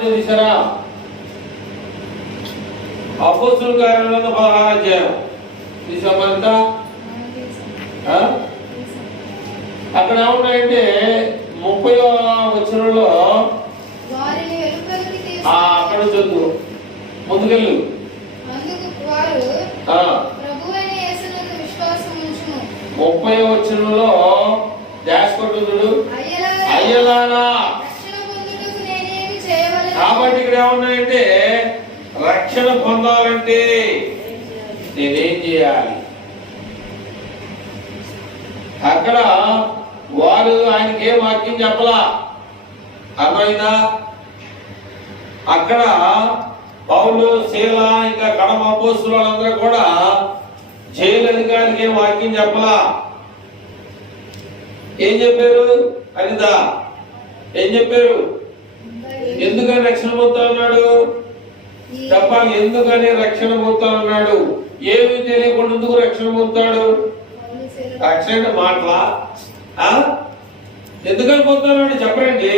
తీసారా? అపోస్తుల కార్యాలలో 16వ అధ్యాయం తీసామంతా. అక్కడ ఏమున్నాయంటే 30వ వచనంలో అక్కడ చదువు ముందుకెళ్ళు. 30వ వచనంలో డాష్ కొట్టుడు అయ్యలారా. కాబట్టి ఇక్కడ ఏమున్నాయంటే రక్షణ పొందాలంటే నేనేం చేయాలి? అక్కడ వారు ఆయనకి ఏ వాక్యం చెప్పలా, అర్థమైందా? అక్కడ పౌలు, శీల, ఇంకా కడమ అపోస్తులందరూ కూడా జైలు అధికారికి ఏం వాక్యం చెప్పలా. ఏం చెప్పారు? అనిదా ఏం చెప్పారు? ఎందుకని రక్షణ పొందుతానన్నాడు? చెప్పాలి. ఎందుకని రక్షణ పొందుతానన్నాడు? ఏమి తెలియకుండా ఎందుకు రక్షణ పొందుతాడు? రక్షణ మాటలా? ఎందుకని పొందుతానని చెప్పండి.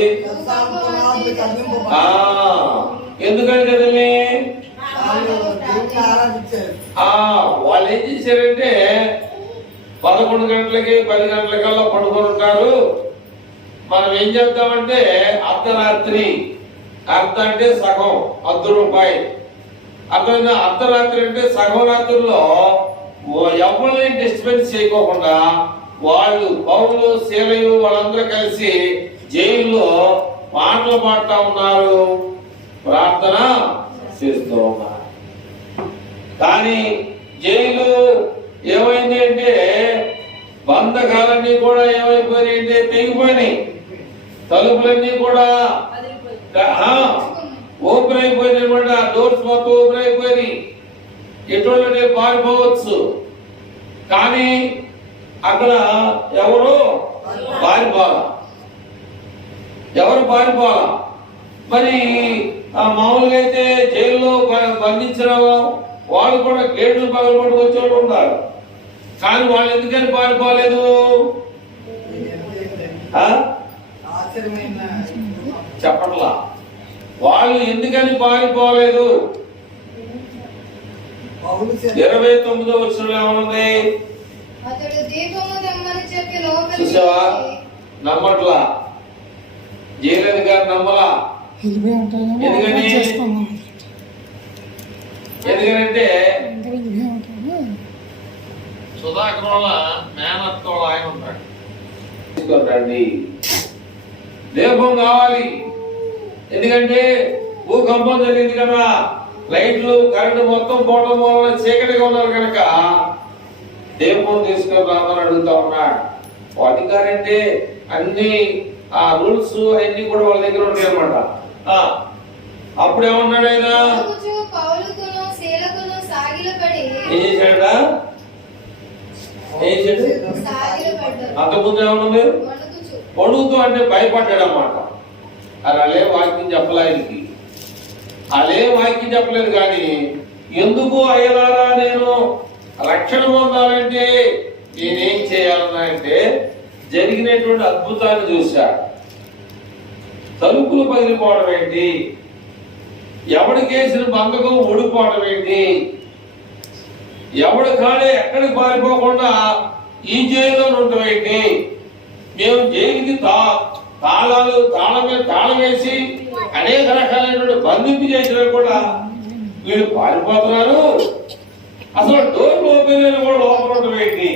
ఎందుకని కదండి వాళ్ళు ఏం చేశారంటే 11 గంటలకి 10 గంటలకల్లా పడుకొని ఉంటారు. మనం ఏం చేద్దామంటే అర్ధరాత్రి, అర్ధ అంటే సగం, ₹1 అర్థమైందా? అర్ధరాత్రి అంటే సగం రాత్రుల్లో ఎవరిని డిస్టర్బెన్స్ చేయకోకుండా వాళ్ళు పౌలు, శీలయు వాళ్ళందరూ కలిసి జైల్లో పాటలు పాడుతూ ఉన్నారు, ప్రార్థన చేస్తూ ఉన్నారు. కానీ జైలు ఏమైంది అంటే బంధకాలన్నీ కూడా ఏమైపోయినాయి అంటే తెగిపోయినాయి. తలుపులన్నీ కూడా ఓపెన్ అయిపోయినాయి అనమాట. డోర్స్ మొత్తం ఓపెన్ అయిపోయినాయి. ఎటువంటి పారిపోవచ్చు. కానీ అక్కడ ఎవరు పారిపోవాలా? మరి మామూలుగా అయితే జైల్లో బంధించిన వాళ్ళు కూడా గేట్లు పగలగొట్టు వచ్చేవాళ్ళు ఉన్నారు. కానీ వాళ్ళు ఎందుకని పారిపోలేదు? చెప్పట్లా. వాళ్ళు ఎందుకని పారిపోలేదు? 29వ వచనంలో ఏమనుంది? చూసావా? నమ్మట్లా. జైలు గారు నమ్మలా. ఎందుకంటే సుధాకర్ వాళ్ళ మేనత్తో ఆయన ఉంటాడు. తీసుకోండి, దీపం కావాలి. ఎందుకంటే భూకంపం జరిగింది కదా, లైట్లు కరెంటు మొత్తం పోవడం వల్ల చీకటిగా ఉన్నారు కనుక దీపం తీసుకొని రామని అడుగుతా ఉన్నాడు. అధికారి అంటే అన్ని ఆ రూల్స్ అన్ని కూడా వాళ్ళ దగ్గర ఉంటాయి అన్నమాట. అప్పుడు ఏమన్నాడు ఆయన? ఏం చేశాడా? అంతకుముందు ఏమన్నా పొడుగుతూ అంటే భయపడ్డాడు అన్నమాట. అది అలే వాక్యం చెప్పలే ఆయనకి. అలే వాక్యం చెప్పలేదు. కానీ ఎందుకు అయ్యలారా నేను రక్షణ పొందాలంటే నేనేం చేయాలన్నా అంటే జరిగినటువంటి అద్భుతాన్ని చూశాడు. తలుపులు పగిలిపోవడం ఏంటి? ఎవడికేసిన బంధకం ఓడిపోవడం ఏంటి? ఎవడు కానీ ఎక్కడికి పారిపోకుండా ఈ జైల్లో ఉండటం ఏంటి? మేము జైలుకి తాళం వేసి అనేక రకాలైన బంధింపు చేసినా కూడా వీళ్ళు పారిపోతున్నారు. అసలు డోర్లు ఓపెన్ అయినా కూడా లోపల ఉండటం ఏంటి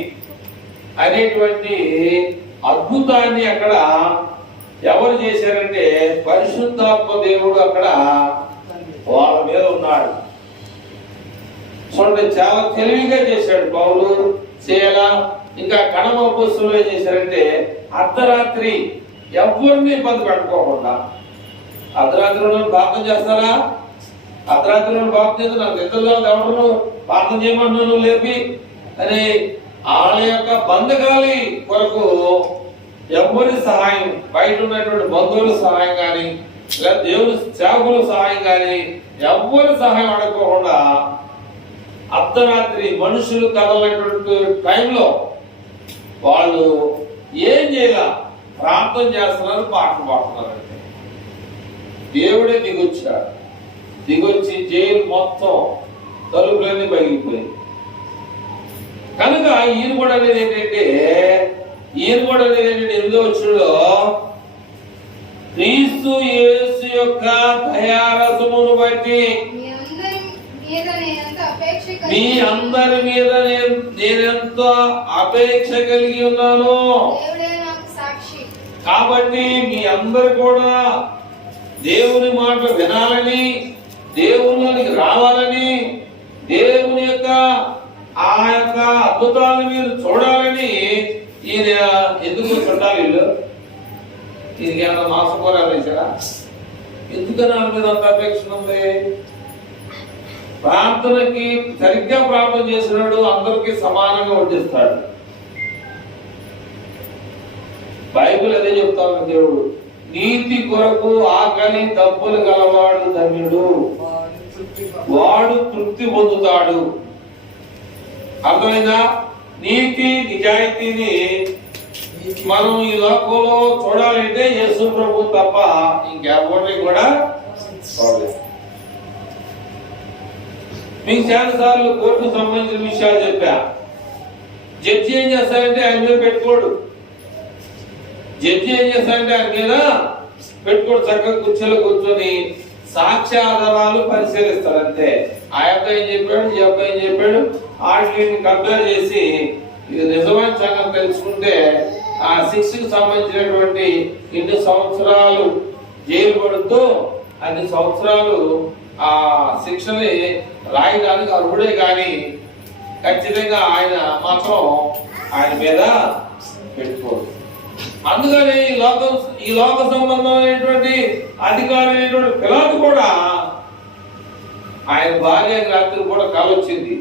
అనేటువంటి అద్భుతాన్ని అక్కడ ఎవరు చేశారంటే పరిశుద్ధాత్మ దేవుడు అక్కడ వాళ్ళ మీద ఉన్నాడు. చూడండి, చాలా తెలివిగా చేశాడు పౌలు, శీల, ఇంకా కడమ అపోస్తులు ఏం చేశారంటే అర్ధరాత్రి ఎవరిని ఇబ్బంది పెట్టుకోకుండా. అర్ధరాత్రిలో ప్రార్థన చేస్తారా? అర్ధరాత్రిలో ప్రార్థన చేస్తే నాకు ఇద్దరు ఎవరు ప్రార్థన చేయమన్నాను లేపి అని వాళ్ళ యొక్క బంధకాలి కొరకు ఎవరి సహాయం, బయట ఉన్నటువంటి బంధువుల సహాయం కానీ లేదా దేవుని సేవకుల సహాయం కానీ ఎవరి సహాయం అడగకుండా అర్ధరాత్రి మనుషులు కదలైనటువంటి టైంలో వాళ్ళు ఏం చేయాల ప్రార్థన చేస్తున్నారు, పాటలు పాడుతున్నారు. దేవుడే దిగొచ్చి జైలు మొత్తం తలుపులన్నీ పగిలిపోయి. కనుక ఈయన కూడా అనేది ఏంటంటే 8వ వచనంలో క్రీస్తు యేసు యొక్క దయారసమును బట్టి మీ అందరి మీద నేనెంతో అపేక్ష కలిగి ఉన్నాను. కాబట్టి మీ అందరు కూడా దేవుని మాట వినాలని, దేవునికి రావాలని, దేవుని యొక్క ఆ యొక్క అద్భుతాలను మీరు చూడాలని ఈయన ఎందుకు చుట్టాలి వీళ్ళు? ఈయనకి ఏమన్నా మాసపోరాలు వేసారా? ఎందుకని వాళ్ళ మీద అంత అపేక్ష ఉంది? ప్రార్థనకి సరిగ్గా ప్రార్థన చేసినాడు అందరికీ సమానంగా వడ్డిస్తాడు. బైబిల్ అదే చెప్తాను, దేవుడు నీతి కొరకు ఆకలి దప్పులు గలవాడు ధన్యుడు, వాడు తృప్తి పొందుతాడు. అర్థమైందా? నీతి నిజాయితీని మనం ఈ లోకంలో చూడాలంటే యేసు ప్రభు తప్ప ఇంకెవరిని కూడా చూడలేదు. మీకు చాలా సార్లు కోర్టుకు సంబంధించిన విషయాలు చెప్పా. జడ్జి ఏం చేస్తారంటే ఆయన మీద పెట్టుకోడు. చక్కగా కుర్చీలో కూర్చొని సాక్ష్యాధారాలు పరిశీలిస్తారు అంతే. ఆ అబ్బాయి ఏం చెప్పాడు, ఈ అబ్బాయి ఏం చెప్పాడు, వాటిని కంపేర్ చేసి ఇది నిజమైన సంగతి తెలుసుకుంటే ఆ శిక్షకు సంబంధించినటువంటి ఎన్ని సంవత్సరాలు జైలు పడుతూ అన్ని సంవత్సరాలు ఆ శిక్షని రాయడానికి అర్హుడే కానీ ఖచ్చితంగా ఆయన మాత్రం ఆయన మీద పెట్టుకోరు. అందుకని ఈ లోక సంబంధమైనటువంటి అధికారైనటువంటి పిలాతు కూడా ఆయన భార్య రాత్రి కూడా కాలొచ్చింది,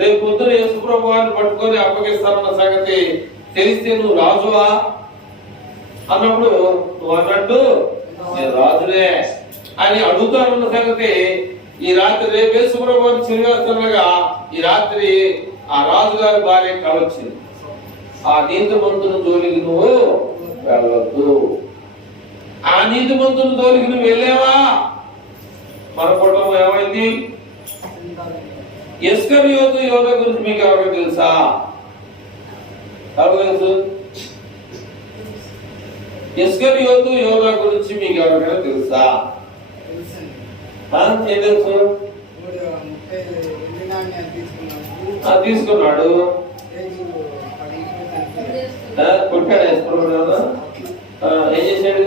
రేపు పొద్దున యేసుప్రభు వారిని పట్టుకొని అప్పగిస్తారన్న సంగతి తెలిస్తే నువ్వు రాజువా అన్నప్పుడు నువ్వు అన్నట్టు నేను రాజునే అని అడుగుతారన్న సంగతి ఈ రాత్రి రేపు యేసుప్రభు వారిని చిరివేస్తుండగా ఈ రాత్రి ఆ రాజుగారి భార్య కాలొచ్చింది. ఆ నీతిమంతుని జోలికి నువ్వు వెళ్ళొద్దు. ఆ నీతిమంతుని జోలికి నువ్వు వెళ్ళావా? మన కుటుంబం ఏమైంది? ఇస్కరియోతు యోధ గురించి మీకు ఎవరికి తెలుసా? ఎవరు తెలుసు? ఇస్కరియోతు యోధ గురించి మీకు ఎవరికైనా తెలుసా? ఏం తెలుసు? తీసుకున్నాడు, కొట్టాడు. ఏం చేశాడు?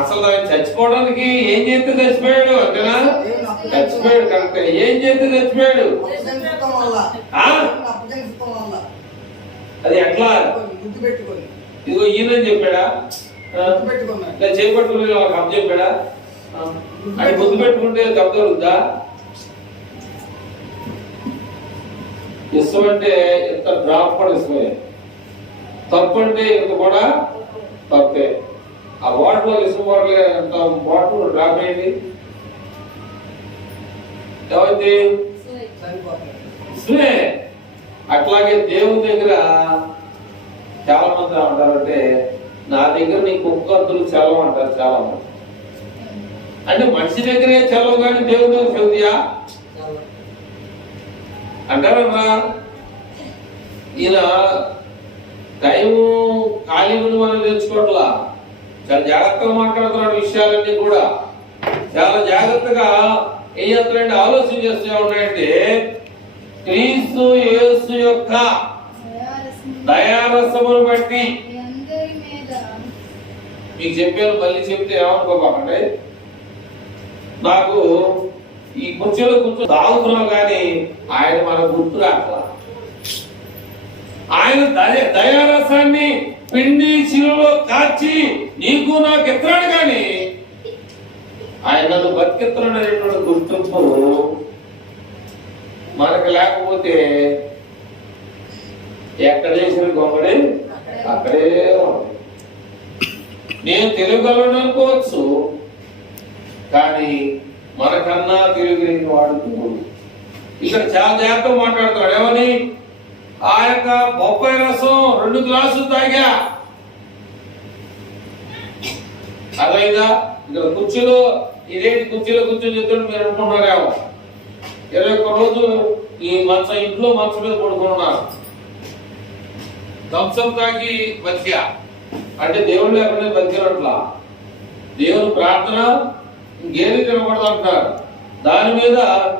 అసలు ఆయన చచ్చిపోవడానికి ఏం చేస్తే చచ్చిపోయాడు అంటేనా? చచ్చిపోయాడు కరెక్ట్. ఏం చేస్తే చచ్చిపోయాడు? అది ఎట్లా? ఇదిగో ఈయనని చెప్పాడా? చేపట్టుకుని కప్ చెప్పాడా? ఆయన ముద్దు పెట్టుకుంటే కప్ దొరుకుద్దా? ఇష్టం అంటే ఎంత డ్రాప్ కూడా ఇష్టమే, తప్పు అంటే ఇంత కూడా తప్పే. ఆ వాటర్ ఇష్టం వాటర్ ఎంత వాటర్ డ్రాప్ అయ్యింది ఏమైంది? ఇష్టమే. అట్లాగే దేవుని దగ్గర చాలా మంది అంటారంటే నా దగ్గర నీ కుక్కద్దులు చల్లవు అంటారు చాలా మంది. అంటే మనిషి దగ్గరే చల్లవు కానీ దేవుని దగ్గర చెల్దియా అంటారన్నా. ఈయన టైము ఖాళీ ఉంది మనం తెచ్చుకోవట్లా, చాలా జాగ్రత్తగా మాట్లాడుతున్నాడు. విషయాలన్నీ కూడా చాలా జాగ్రత్తగా ఏం చేస్తారంటే ఆలోచన చేస్తూ ఉన్నాయంటే క్రీస్తు యేసు యొక్క దయారసమును బట్టి మీకు చెప్పాను, మళ్ళీ చెప్తే ఏమనుకోకండి. నాకు ఈ కుర్చీలో కూర్చొని తాగుతున్నావు కానీ ఆయన మన గుర్తు రాట్లా. ఆయన దయారసాన్ని పిండి శిలలో కాచి నీకు నాకు ఎత్తాడు కానీ ఆయన నన్ను బతికెత్తాడు అనేటువంటి గుర్తింపు మనకు లేకపోతే ఎక్కడ చేసిన గొంగడి అక్కడే ఉంది. నేను తెలుగుగలను అనుకోవచ్చు కానీ మనకన్నా తెలుగు వాడుతూ ఇక్కడ చాలా జాగ్రత్తగా మాట్లాడుతాడు. ఏమని? ఆ యొక్క బొప్పాయి రసం 2 గ్లాసులు తాగా, అదైనా ఇక్కడ కుర్చీలో ఇదేంటి కుర్చీలో కూర్చొని చెప్తాడు మీరు అనుకుంటున్నారేమో. 21 రోజు ఈ ఇంట్లో మంచం మీద పడుకున్నారు. ధ్వంసం తాకి బతికా అంటే దేవుడు లేకుండా బతికినట్లా. దేవుని ప్రార్థన ఇంకేది తినకూడదు అంటారు. దాని మీద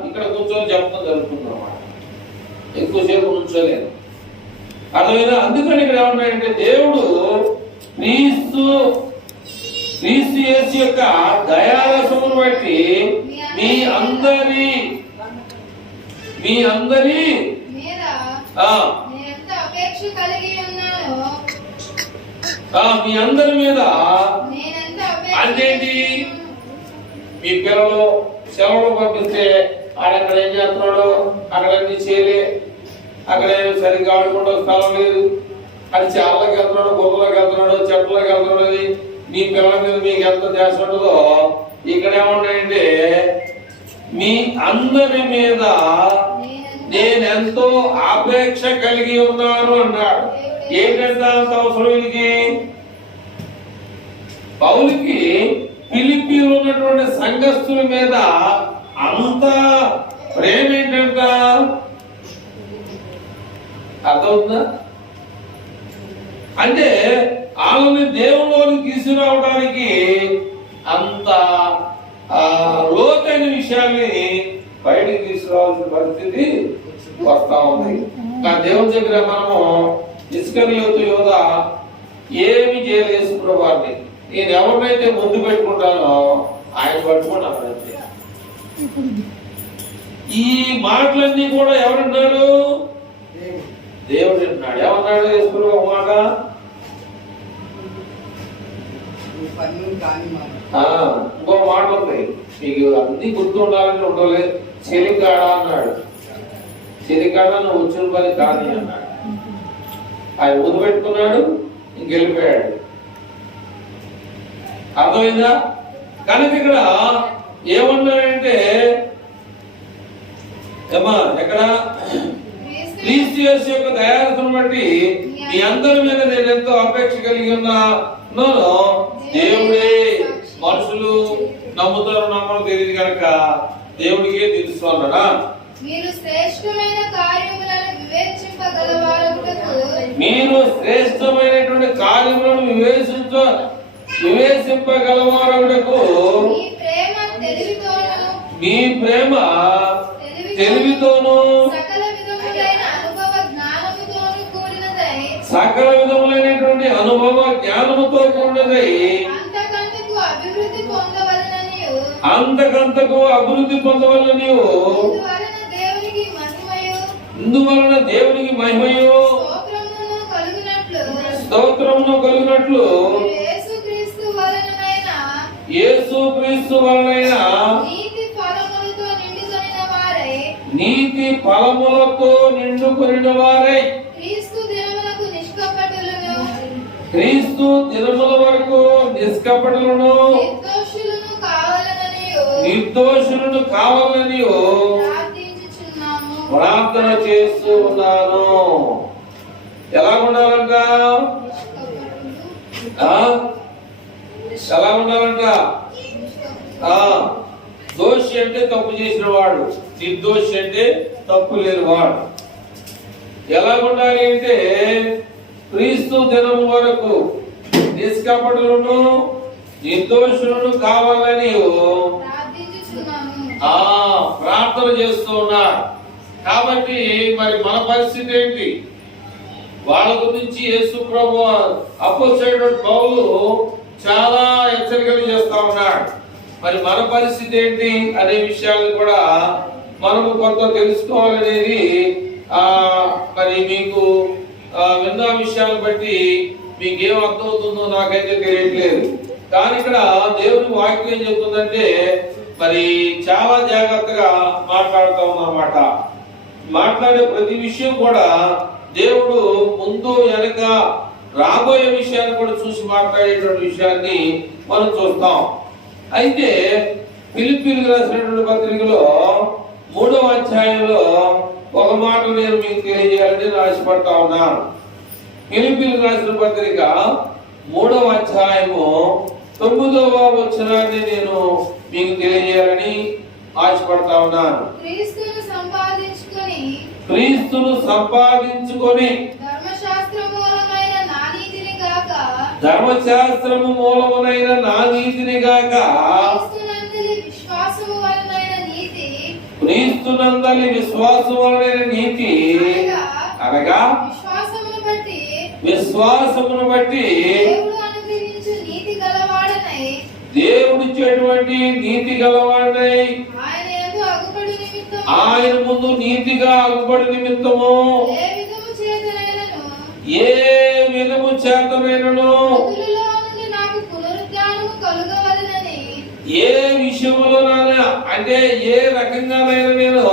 ఇక్కడ కూర్చొని చెప్పడం జరుగుతుంది అన్నమాట. ఎక్కువసేపు ఉంచలేదు అర్థమైనా. అందుకని ఇక్కడ ఏమన్నాడంటే దేవుడు క్రీస్తు యేసు యొక్క దయారసమును బట్టి మీ అందరి మీ అందరి మీద అంటేంటి, మీ పిల్లలు సెలవులు పంపిస్తే ఆడక్కడ ఏం చేస్తున్నాడు, అక్కడ అన్ని చేయలే, అక్కడ సరిగ్గా ఆడుకుంటూ స్థలం లేదు, అది చాలకి వెళ్తున్నాడు, బొమ్మలోకి వెళ్తున్నాడు, చెట్లకి వెళ్తున్నాడు. అది మీ పిల్లల మీద మీకు ఎంత ధ్యాస ఉంటుందో ఇక్కడ ఏమున్నాయంటే మీ అందరి మీద నేనెంతో ఆపేక్ష కలిగి ఉన్నాను అన్నాడు. ఏంటంటే అంత అవసరం వీళ్ళకి? పౌలుకి ఫిలిప్పీలో ఉన్నటువంటి సంఘస్థుల మీద అంత ప్రేమ ఏంటంట, అర్థమవుతుందా? అంటే వాళ్ళని దేవుళ్ళని తీసుకురావడానికి అంత లోతైన విషయాల్ని బయటికి తీసుకురావాల్సిన పరిస్థితి వస్తా ఉంది. దేవుని దగ్గర మనము ఇస్కరియోతు యోధ ఏమి చేయలేదు వారిని. నేను ఎవరినైతే ముందు పెట్టుకుంటానో ఆయన పట్టుకున్నాను అంతే. ఈ మాటలన్నీ కూడా ఎవరున్నాడు? దేవుడు అంటున్నాడు. ఏమన్నాడు యేసుప్రభు ఒక మాట? ఇంకో మాట ఉంది, మీకు అన్ని గుర్తు ఉండాలంటే ఉండలేదు. చెలికాడ అన్నాడు. చెలికాడ నువ్వు వచ్చిన పని కానీ అన్నాడు. ఆయన ముందు పెట్టుకున్నాడు, ఇంకెళ్ళిపోయాడు. అర్థమైందా? కనుక ఇక్కడ ఏమన్నాడంటే ఏమా ఎక్కడ క్రీస్తు యేసు యొక్క దయారసమును బట్టి మీ అందరి మీద నేను ఎంతో అపేక్ష కలిగి ఉన్నాను. దేవుడే, మనుషులు నమ్ముతారు నమ్మడం తెలియదు కనుక దేవుడికే తెలుసు అన్నాడా. మీరు శ్రేష్టమైనటువంటి కార్యములను వివేచింపగలవారుటకు మీ ప్రేమ తెలివితోనూ సకల విధములైనటువంటి అనుభవ జ్ఞానముతో కూడినదై అంతకంతకు అభివృద్ధి పొందవలన ఇందువలన దేవునికి మహిమయు స్తోత్రమును కలిగినట్లు యేసుక్రీస్తు వలన నీతి ఫలములతో నిండుకొనిన వారై క్రీస్తు దినముల వరకు నిష్కపటులను నిర్దోషులను కావాలని ప్రార్థన చేస్తూ ఉన్నాను. ఎలా ఉండాలంట? ఎలా ఉండాలంట? దోషి అంటే తప్పు చేసిన వాడు, నిర్దోషి అంటే తప్పు లేని వాడు. ఎలా ఉండాలి అంటే క్రీస్తు దినం వరకు నిష్కపటులను నిర్దోషులను కావాలని ప్రార్థన చేస్తూ ఉన్నాడు. కాబట్టి మరి మన పరిస్థితి ఏంటి? వాళ్ళ గురించి యేసు ప్రభు అపోస్తలుడైన పౌలు చాలా హెచ్చరికలు చేస్తా ఉన్నాడు. మరి మన పరిస్థితి ఏంటి అనే విషయాలు కూడా మనము కొంత తెలుసుకోవాలనేది మరి మీకు విన్న విషయాలను బట్టి మీకేం అర్థమవుతుందో నాకైతే తెలియట్లేదు. కానీ ఇక్కడ దేవుని వాక్యం ఏం చెప్తుందంటే మరి చాలా జాగ్రత్తగా మాట్లాడుతూ ఉన్నమాట. మాట్లాడే ప్రతి విషయం కూడా దేవుడు ముందు వెనక రాబోయే విషయాన్ని కూడా చూసి మాట్లాడేటువంటి విషయాన్ని మనం చూస్తాం. అయితే ఫిలిప్పీలకు రాసినటువంటి పత్రికలో 3వ అధ్యాయంలో ఒక మాట నేను మీకు తెలియజేయాలని ఆశపడతా ఉన్నాను. ఫిలిప్పీలకు రాసిన పత్రిక 3వ అధ్యాయము 9వ వచనాన్ని నేను మీకు తెలియజేయాలని ఆశపడతా ఉన్నాను. క్రీస్తును సంపాదించుకొని ధర్మశాస్త్రము మూలమునైన నా నీతిని గాక క్రీస్తునందలి విశ్వాసము వలన నీతి అనగా విశ్వాసమును బట్టి దేవుడిచ్చేటువంటి నీతి గలవాడై ఆయన ముందు నీతిగా అగుపడి నిమిత్తము ఏ విధము చేతనైనను ఏ విషయంలో అంటే ఏ రకంగానైనా నేను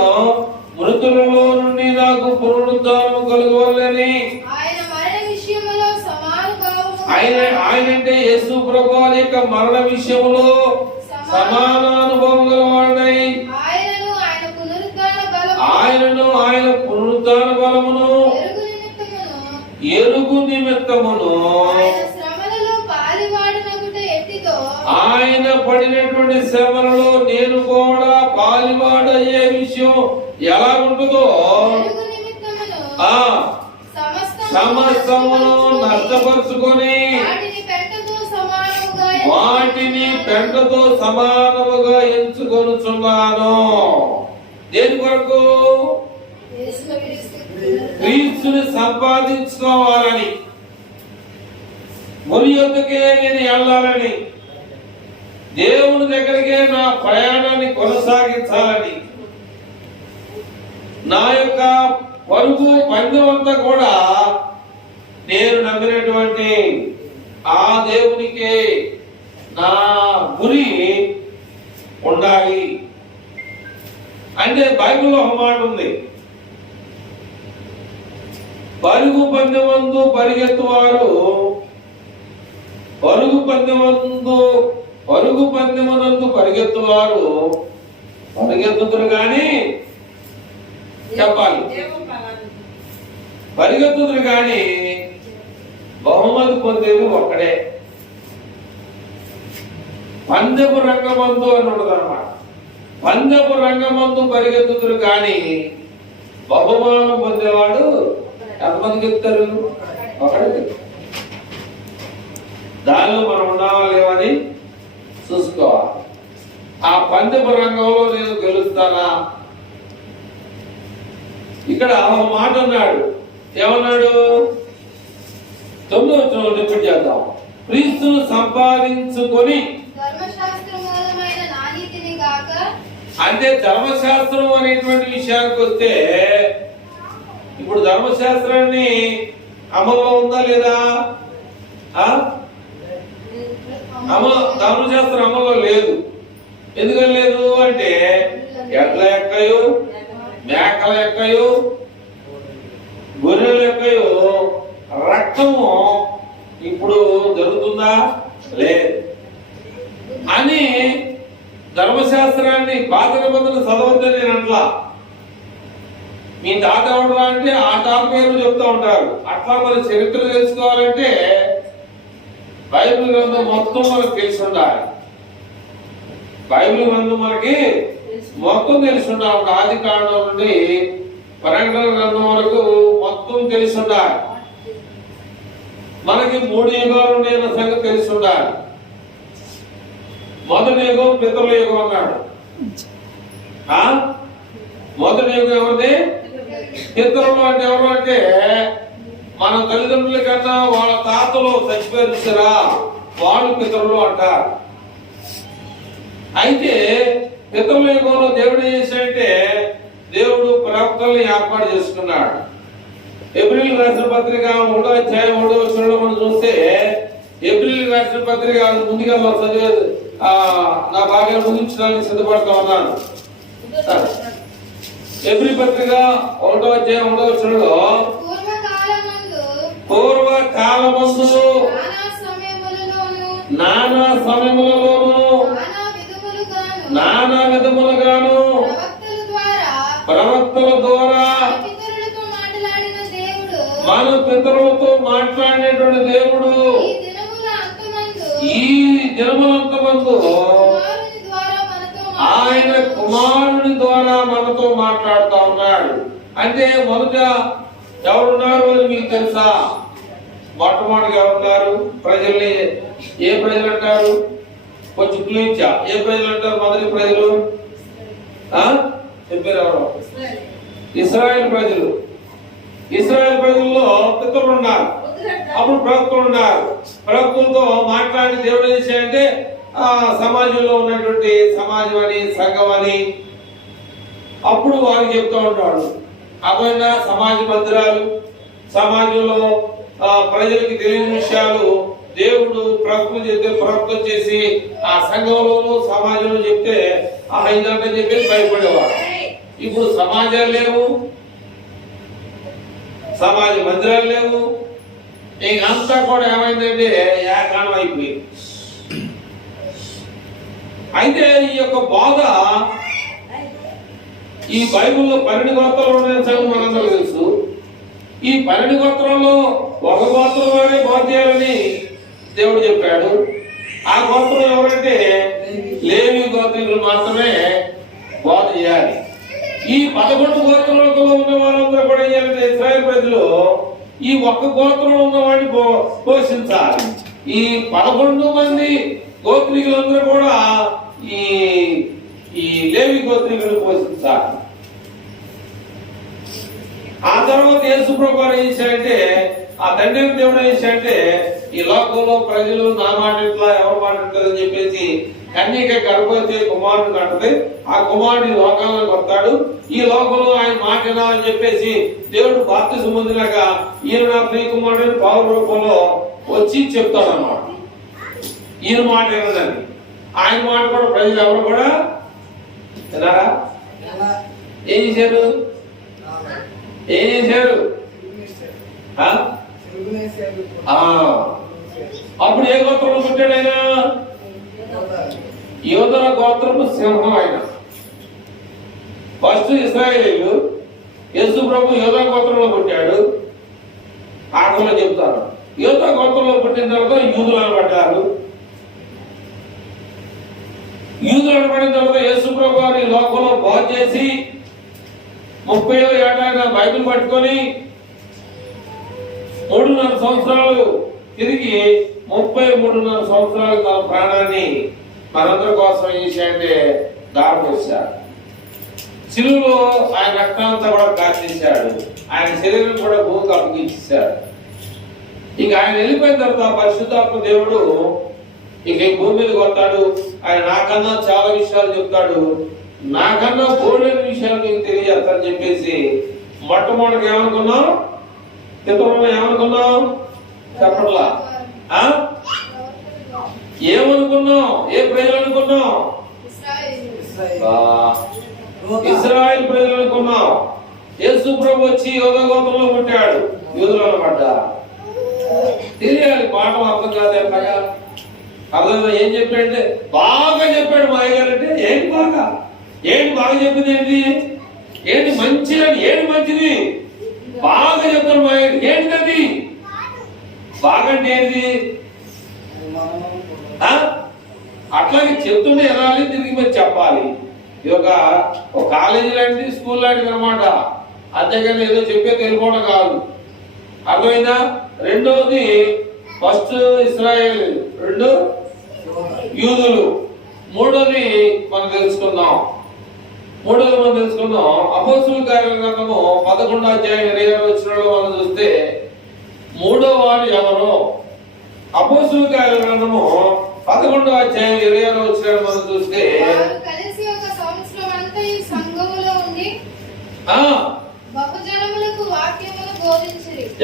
మృతులలో నుండి నాకు పునరుద్ధానము కలుగవాలని ఆయన అంటే యేసు ప్రభువు యొక్క మరణ విషయంలో సమానానుభవం గలవాడై ఆయనను ఆయన పునరుద్ధాన బలమును ఎరుగు నిమిత్తమును ఆయన పడినటువంటి శ్రమలలో నేను కూడా పాలివాడయ్యే విషయం ఎలా ఉంటుందో సమస్తమును నష్టపరుచుకొని వాటిని పెంటతో సమానముగా ఎంచుకొనుచున్నాను. దేని కొరకు? క్రీస్తుని సంపాదించుకోవాలని, గురి యొద్దకే నేను వెళ్ళాలని, దేవుని దగ్గరికే నా ప్రయాణాన్ని కొనసాగించాలని, నా యొక్క పరుగు పందెమంతా కూడా నేను నమ్మినటువంటి ఆ దేవునికే నా గురి ఉండాలి. అంటే బైబిల్లో ఒక మాట ఉంది, పరుగు పందెమందు పరిగెత్తువారు పరుగు పందెమునందు పరిగెత్తువారు పరిగెత్తుతురు గాని చెప్పాలి, పరిగెత్తుతురు గాని బహుమతి పొందేది ఒక్కడే. పందెపు రంగమందు అని ఉండదు అన్నమాట. పందెపు రంగమందు పరిగెత్తుతురు కానీ బహుమానం పొందేవాడు ఎంతమందికి చెప్తారు? ఒకటి. దానిలో మనం ఉన్నావా లేవని చూసుకోవాలి. ఆ పందెపు రంగంలో నేను గెలుస్తానా? ఇక్కడ ఒక మాట అన్నాడు, ఏమన్నాడు? 9వ వచనంలో రిపీట్ చేద్దాం. క్రీస్తును సంపాదించుకొని, అంటే ధర్మశాస్త్రం అనేటువంటి విషయానికి వస్తే ఇప్పుడు ధర్మశాస్త్రాన్ని అమల్లో ఉందా లేదా? ధర్మశాస్త్రం అమల్లో లేదు. ఎందుకని లేదు అంటే ఎడ్ల ఎక్కయో, మేకల ఎక్కయో, గొర్రెల ఎక్కయో రక్తము ఇప్పుడు జరుగుతుందా? లేదు అని ధర్మశాస్త్రాన్ని పాత నిబంధన చదవద్దని నేను అట్లా. మీ తాత ఎవడరా అంటే ఆ తాత పేరు చెప్తా ఉంటారు. అట్లా మన చరిత్ర తెలుసుకోవాలంటే బైబిల్ గ్రంథం మొత్తం మనకు తెలిసి ఉండాలి. బైబిల్ గ్రంథం మనకి మొత్తం తెలిసి ఉండాలి. ఆది కాండం నుండి ప్రకటన గ్రంథం వరకు మొత్తం తెలిసి ఉండాలి. మనకి 3 యుగాలు ఉండేన సంగతి తెలిసి ఉండాలి. మొదటి యుగం పితరుల యుగం అన్నాడు. మొదటి యుగం ఎవరిది? పితరులు అంటే ఎవరు అంటే మన తల్లిదండ్రుల కన్నా వాళ్ళ తాతలు చచ్చిపోయారా, వాళ్ళు పితరులు అంటారు. అయితే పితరుల యుగంలో దేవుడు ఏం చేశాడంటే దేవుడు ప్రవక్తల్ని ఏర్పాటు చేసుకున్నాడు. ఏప్రిల్ రాసిన పత్రిక 3వ అధ్యాయం 3వ వచనంలో మనం చూస్తే, ఏప్రిల్ రాసిన పత్రిక ముందుగా చదివేది నా బాగా ముగించడానికి సిద్ధపడతా ఉన్నాను. ఏప్రిల్ పత్రిక 1వ అధ్యాయం 1వ వచనంలో పూర్వకాలమందు నానా సమయములలోను నానా విధములుగాను ప్రవక్తల ద్వారా మన పితరులతో మాట్లాడినటువంటి దేవుడు దినములంతమందు ఆయన కుమారుని ద్వారా మనతో మాట్లాడుతా ఉన్నాడు. అంటే మొదట ఎవరున్నారు అని మీకు తెలుసా? మొట్టమొదటిగా ఎవరున్నారు? ప్రజల్ని ఏ ప్రజలు అంటారు? కొంచెం క్లూయించా. ఏ ప్రజలు అంటారు? మొదటి ప్రజలు చెప్పారు ఎవరు? ఇశ్రాయేల్ ప్రజలు. ఇశ్రాయేల్ ప్రజల్లో పితరులు ఉన్నారు, అప్పుడు ప్రవక్తలు ఉన్నారు. ప్రవక్తలతో మాట్లాడి దేవుడు ఏం చేయాలంటే సమాజంలో ఉన్నటువంటి సమాజం అని, సంఘం అని అప్పుడు వారికి చెప్తూ ఉంటాడు. అక్కడ సమాజ మందిరాలు, సమాజంలో ప్రజలకి తెలియని విషయాలు దేవుడు ప్రవక్తలు చెప్తే ప్రవక్తలు చేసి ఆ సంఘంలోనూ సమాజంలో చెప్తే ఇదంతా చెప్పి భయపడేవాడు. ఇప్పుడు సమాజాలు లేవు, సమాజ మందిరాలు లేవు, ఇంకంతా కూడా ఏమైందంటే ఏకాలం అయిపోయింది. అయితే ఈ యొక్క బోధ ఈ బైబిల్లో 12 గోత్రాలు ఉన్నాయని సంగతి మనందరూ తెలుసు. ఈ 12 గోత్రంలో ఒక గోత్రం వాడే బోధ చేయాలని దేవుడు చెప్పాడు. ఆ గోత్రం ఎవరంటే లేవి గోత్రికులు మాత్రమే బోధ చేయాలి. ఈ 11 గోత్రాలలో ఉన్న వాళ్ళందరూ కూడా ఏం చేయాలంటే ఇశ్రాయేల్ ప్రజలు ఈ ఒక్క గోత్రంలో ఉన్న వాడిని పోషించాలి. ఈ 11 మంది గోత్రికులందరూ కూడా ఈ లేవి గోత్రికులు పోషించాలి. ఆ తర్వాత యేసు ప్రభువు ఏం చేశాడంటే ఆ తండ్రి దేవుడు ఏం చేశాడంటే ఈ లోకంలో ప్రజలు నా మాట ఇట్లా ఎవరు మాట అని చెప్పేసి కన్యక గర్భవతి కుమారుడు కంటది. ఆ కుమారుడు లోకాలకు వస్తాడు. ఈ లోకంలో ఆయన మాట వినాలని చెప్పేసి దేవుడు బాప్తిసం పొందినాక ఈయన నా ప్రియ కుమారుడు పౌర రూపంలో వచ్చి చెప్తాడు అన్నమాట. ఈయన మాట వినదని. ఆయన మాట కూడా ప్రజలు ఎవరు కూడా విన్నారా? ఏం చేశారు? అప్పుడు ఏ గోత్రంలో పుట్టాడు ఆయన? యోధుల గోత్రము సింహం. ఆయన ఫస్ట్ ఇశ్రాయేలీయులు, యేసు ప్రభు యోధా గోత్రంలో పుట్టాడు. ఆటలో చెప్తారు. యోధా గోత్రంలో పుట్టిన తర్వాత యూదులు అనబడ్డారు. యూదులు అనబడిన తర్వాత యేసు ప్రభు వారి లోకంలో బోధ చేసి 30వ ఏటగా బైబిల్ పట్టుకొని 3.5 సంవత్సరాలు తిరిగి 33.5 సంవత్సరాలు తన ప్రాణాన్ని మనందరి కోసం ఏం చేశాడంటే దారిపోశాడు. శిలువలో ఆయన రక్తాంతా కూడా కాచేశాడు. ఆయన శరీరం కూడా భూమికి అప్పగించేశాడు. ఇక ఆయన వెళ్ళిపోయిన తర్వాత పరిశుద్ధాత్మ దేవుడు ఇక ఈ భూమి మీదకి వస్తాడు. ఆయన నాకన్నా చాలా విషయాలు చెప్తాడు. నాకన్నా బోలెని విషయాలు నీకు తెలియజేస్తానని చెప్పేసి మొట్టమొదటి ఏమనుకున్నాం? క్రితంలో ఏమనుకున్నాం? చెప్పట్లా? ఏమనుకున్నాం? ఏ ప్రజలు అనుకున్నాం? ఇశ్రాయేల్ ప్రజలు అనుకున్నాం. యేసు ప్రభు వచ్చి యోధా గోత్రంలో పుట్టాడు. యూదులు అన్నమాట. తెలియాలి, పాఠం అర్థం కాదు. ఎంతగా అర్థం ఏం చెప్పాడంటే బాగా చెప్పాడు మా అయ్యగారు. అంటే ఏంటి బాగా చెప్పింది? ఏంటి మంచిది? ఏంటి మంచిది బాగా చెప్తాడు మా అయ్యగారు. ఏంటిది బాగా అంటే ఏంటి? అట్లాగే చెప్తుంటే ఎలాలి, తిరిగి మరి చెప్పాలి. ఇది ఒక కాలేజీ లాంటిది, స్కూల్ లాంటిది అనమాట. అంతేగాని ఏదో చెప్పే తెలుసుకోవడం కాదు. అర్థమైందా? రెండవది ఫస్ట్ ఇశ్రాయేల్, 2 యూదులు. మూడోది మనం తెలుసుకుందాం. అపోస్తుల కార్యాల గ్రంథము 11వ అధ్యాయం 26వ వచనంలో మనం చూస్తే మూడో వాడు ఎవరు? అపోస్తుల కార్యాల గ్రంథము 11వ అధ్యాయం 26వ వచనాన్ని మనం చూస్తే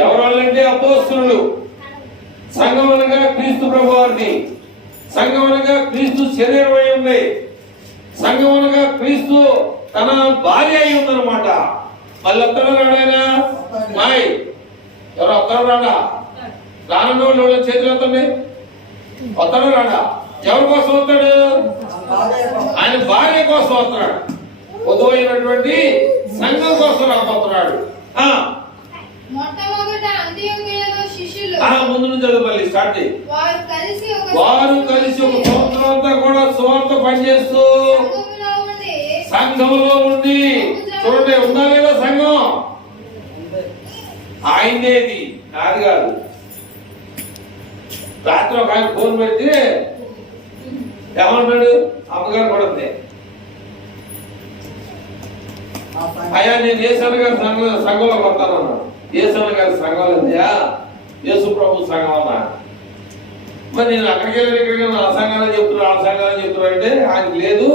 ఎవరంటే అపోస్తులు. సంఘం అనగా క్రీస్తు ప్రభువారిని, సంఘం అనగా క్రీస్తు శరీరం అయి ఉంది, సంఘం అనగా క్రీస్తు తన భార్య అయి ఉందన్నమాట. మళ్ళీ ఒక్కరు రాడైనా మాయ్ ఎవరు ఒక్కరు రాడా? రానున్న వాళ్ళు చేతులు ఎత్తండి. ఒక్కరు రాడా? ఎవరి కోసం వస్తాడు? ఆయన భార్య కోసం వస్తున్నాడు. పొదువైనటువంటి సంఘం కోసం రాబోతున్నాడు. మొట్టమొదట అంత్యోక్యలో ముందు నుంచి చదువు మళ్ళీ స్టార్ట్ చేయి. వారు కలిసి ఒక సంవత్సరం అంతా కూడా సువార్త పనిచేస్తూ సంఘంలో ఉండి, చూడండి ఉందా లేదా సంఘం? ఆయనేది నాది కాదు. రాత్రి ఒక ఆయన ఫోన్ పెడితే ఏమన్నాడు? అమ్మగారు కూడా ఉంది, అయ్యా నేను యేసన్న గారి సంఘంలో వస్తానన్నాడు. యేసన్న గారి సంఘం ఉందా? యేసు ప్రభు సంఘం అన్నా. మరి నేను అక్కడికి వెళ్ళి ఇక్కడికి ఆ సంఘాలు చెప్తున్నా, ఆ సంఘాలు చెప్తున్నా అంటే ఆయనకి లేదు,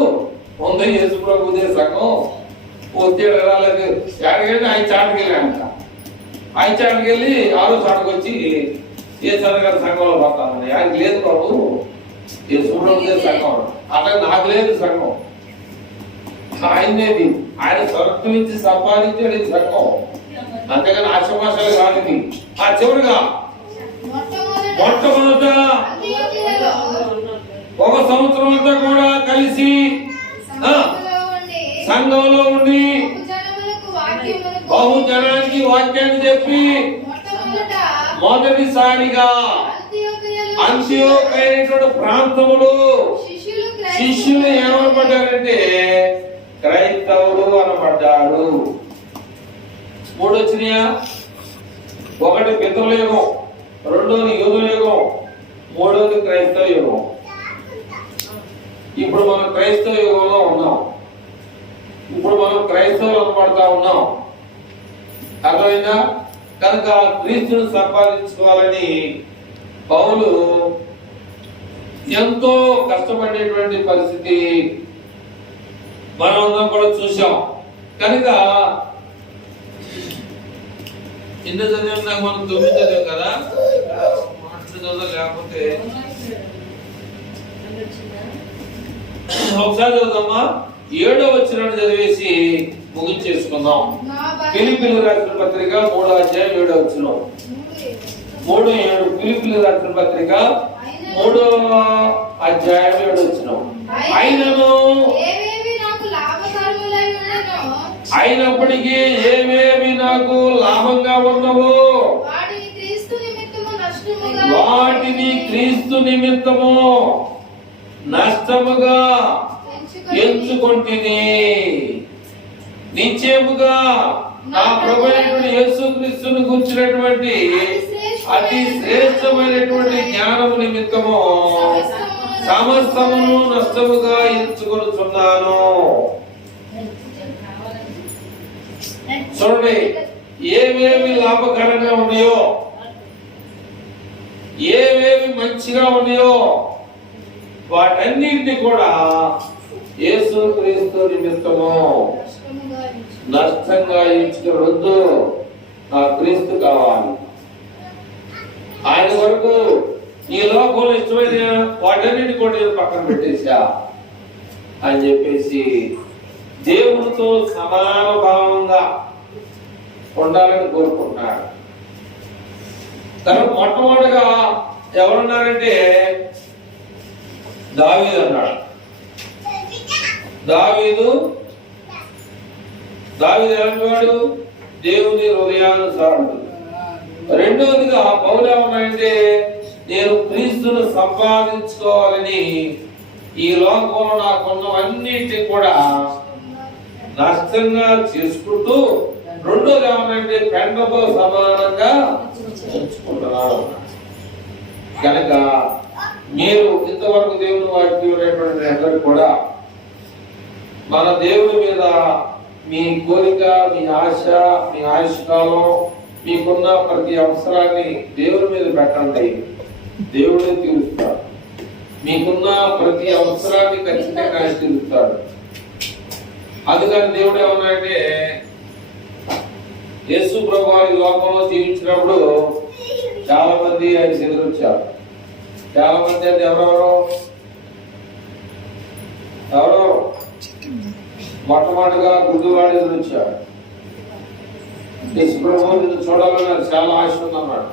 ఉంది యేసు ప్రభుదే సంఘం. వచ్చాడు రాలేదు, చాటకెళ్ళి ఆయన చాటకి వెళ్ళామంట. ఆయన చాటకి వెళ్ళి ఆరో చాటకు వచ్చి యేసన్న గారి సంఘంలో వస్తానని. ఆయనకి లేదు బాబు, యేసు ప్రభుదే సంఘం. అట్లా నాకు లేదు సంఘం, ఆయనేది. ఆయన స్వర్గం నుంచి సంపాదించాడు ఈ సంఘం, అంతేగాని ఆశమాసాలు కాదు ఇది. ఆ చివరిగా మొట్టమొదట ఒక సంవత్సరం అంతా కూడా కలిసి సంఘంలో ఉండి బహుజనానికి వాక్యాన్ని చెప్పి మొదటిసారిగా అంత్యోక్య అయినటువంటి ప్రాంతములు శిష్యులు ఏమనబడ్డారంటే క్రైస్తవులు అనబడ్డారు. మూడు వచ్చినాయా? ఒకటి పితరుల యుగం, రెండోది యూదుల యుగం, మూడోది క్రైస్తవ యుగం. ఇప్పుడు మనం క్రైస్తవ యుగంలో ఉన్నాం. ఇప్పుడు మనం క్రైస్తవులు అనబడతా ఉన్నాం. అర్థమైందా? కనుక క్రీస్తును సంపాదించుకోవాలని పౌలు ఎంతో కష్టపడేటువంటి పరిస్థితి మనం కూడా చూసాం. కనుక ఎన్ని చదివాం? మనం 9 చదివాం కదా, లేకపోతే ఒకసారి చదువుదామా. 7వ వచనాన్ని చదివేసి ముగించేసుకుందాం. ఫిలిప్పీయులకు రాసిన పత్రిక 3వ అధ్యాయం 7వ వచనం. 3:7 ఫిలిప్పీయులకు రాసిన పత్రిక 3వ అధ్యాయం 7వ వచనం. అయినప్పటికీ ఏమేమి నాకు లాభంగా ఉన్నవో వాటిని క్రీస్తు నిమిత్తము నష్టముగా ఎంచుకొంటిని. నిశ్చయముగా నా ప్రభువైన యేసుక్రీస్తును గురించినటువంటి అతి శ్రేష్టమైనటువంటి జ్ఞానము నిమిత్తము సమస్తమును నష్టముగా ఎంచుకొనుచున్నాను. చూడండి, ఏవేవి లాభకరంగా ఉన్నాయో, ఏవేవి మంచిగా ఉన్నాయో వాటన్నింటినీ కూడా యేసుక్రీస్తు నిమిత్తము నష్టంగా ఎంచుకోవద్దు. నా క్రీస్తు కావాలి. ఆయన వరకు ఈ లోకంలో ఇష్టమైన వాటన్నిటి కూడా పక్కన పెట్టేశా అని చెప్పేసి దేవునితో సమాన భావంగా ఉండాలని కోరుకుంటున్నాడు. తర్వాత మొట్టమొదటిగా ఎవరున్నారంటే దావీదు అన్నాడు. దావీదు ఎలాంటి వాడు? దేవుని హృదయానుసారుడు. రెండవదిగా పౌలు ఏమన్నాడంటే నేను క్రీస్తును సంపాదించుకోవాలని ఈ లోకంలో నాకున్నవన్నిటిని కూడా నష్టంగా చేసుకుంటూ, రెండోది ఏమన్నాడంటే పెండతో సమానంగా ఉంచుకుంటున్నాను. కనుక మీరు ఇంతవరకు దేవుని వాక్యం అందరూ కూడా మన దేవుని మీద మీ కోరిక, మీ ఆశ, మీ ఆయుష్కాలం, మీకున్న ప్రతి అవసరాన్ని దేవుని మీద పెట్టండి. దేవుడే తీరుస్తాడు. మీకున్న ప్రతి అవసరాన్ని ఖచ్చితంగా తీరుస్తాడు. అందుకని దేవుడు ఏమన్నాడంటే యేసు ప్రభు వారి లోకంలో జీవించినప్పుడు చాలా మంది ఆయన ఎదురొచ్చారు. చాలా మంది అంటే ఎవరెవరో మొట్టమొదటిగా గుడ్డివాడు ఎదురొచ్చాడు. యేసు ప్రభు నిన్ను చూడాలని నాకు చాలా ఆశ ఉందన్నాడు.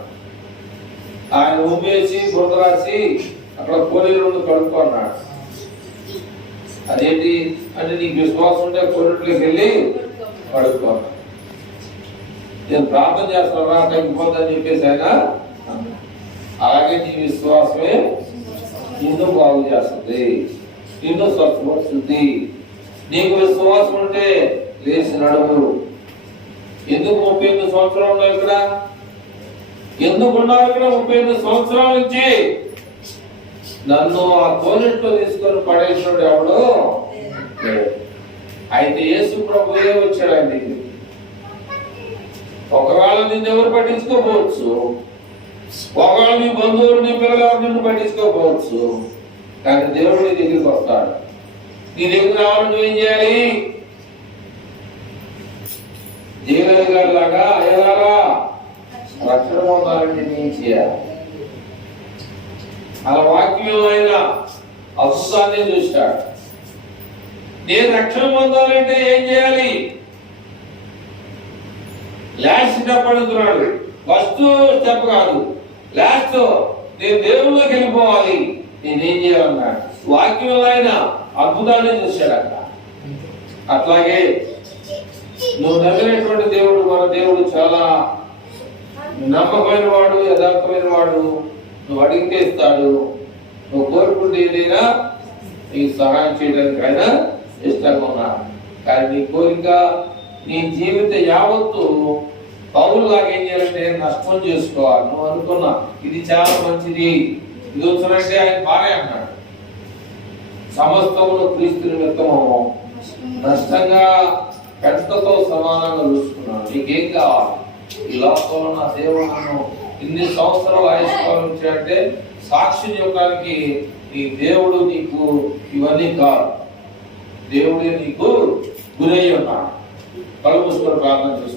ఆయన ఉమ్మేసి బురద రాసి అక్కడ కోనేరు కడుక్కున్నాడు. అదేంటి అంటే నీకు విశ్వాసం ఉంటే కోనేరులోకి వెళ్ళి కడుక్కున్నాడు. నేను ప్రార్థన చేస్తాను తగ్గిపోతుందని చెప్పేసి ఆయన అలాగే నీ విశ్వాసమే నిన్ను బాగు చేస్తుంది, నిన్ను స్వస్థపరుస్తుంది. నీకు విశ్వాసం ఉంటే లేచి నడువు. ఎందుకు 38 సంవత్సరాలు ఉన్నావు ఇక్కడ? ఎందుకున్నావు ఇక్కడ 38 సంవత్సరాల నుంచి? నన్ను ఆ కోనేట్లో తీసుకొని పడేసినాడు ఎవడు? అయితే యేసు ప్రభువే వచ్చాడు ఆయన దగ్గరికి. ఒకవేళ నిన్ను ఎవరు పట్టించుకోపోవచ్చు, ఒకవేళ నీ బంధువులు నీ పిల్లలు నిన్ను పట్టించుకోపోవచ్చు, కానీ దేవుడు నీ దగ్గరికి వస్తాడు. నీ దగ్గర రావాలని ఏం చేయాలి? జీవన గారి లాగా అయ్యారా రక్షణ పొందాలని ఏం చేయాలి? అలా వాక్యం ఆయన అద్భుతాన్ని చూస్తాడు. నేను రక్షణ పొందాలంటే ఏం చేయాలి? లాస్ట్ స్టెప్ అడుగుతున్నాడు. ఫస్ట్ స్టెప్ కాదు, లాస్ట్. నేను దేవుళ్ళకి వెళ్ళిపోవాలి, నేనేం చేయాలన్నాడు. వాక్యం ఆయన అద్భుతాన్ని చూశాడు అక్కడ. అట్లాగే నువ్వు నమ్మినటువంటి దేవుడు, మన దేవుడు చాలా నమ్మకమైన వాడు, యథార్థమైన వాడు. నువ్వు అడిగితే ఇస్తాడు. నువ్వు కోరుకుంటే ఏదైనా నీకు సహాయం చేయడానికి ఆయన ఇష్టంగా ఉన్నాడు. కానీ నీ కోరిక, నీ జీవిత యావత్తు పౌరులాగా ఏం చేయాలంటే నష్టం చేసుకోవాలి. నువ్వు అనుకున్నా ఇది చాలా మంచిది, ఇది వచ్చానంటే ఆయన బాగా అన్నాడు. సమస్తమును క్రీస్తు నిమిత్తము నష్టంగా పెద్దతో సమానంగా చూసుకున్నాను. నీకేం కావాలి? ఈ లోకంలో నా దేవుడు నన్ను ఇన్ని సంవత్సరాలు ఆయుష్కాలంటే సాక్షి చెప్పడానికి నీ దేవుడు నీకు ఇవన్నీ కాదు, దేవుడే నీకు గురై ఉన్నాడు. కళ్ళు మూసుకొని ప్రార్థన చేస్తున్నాడు.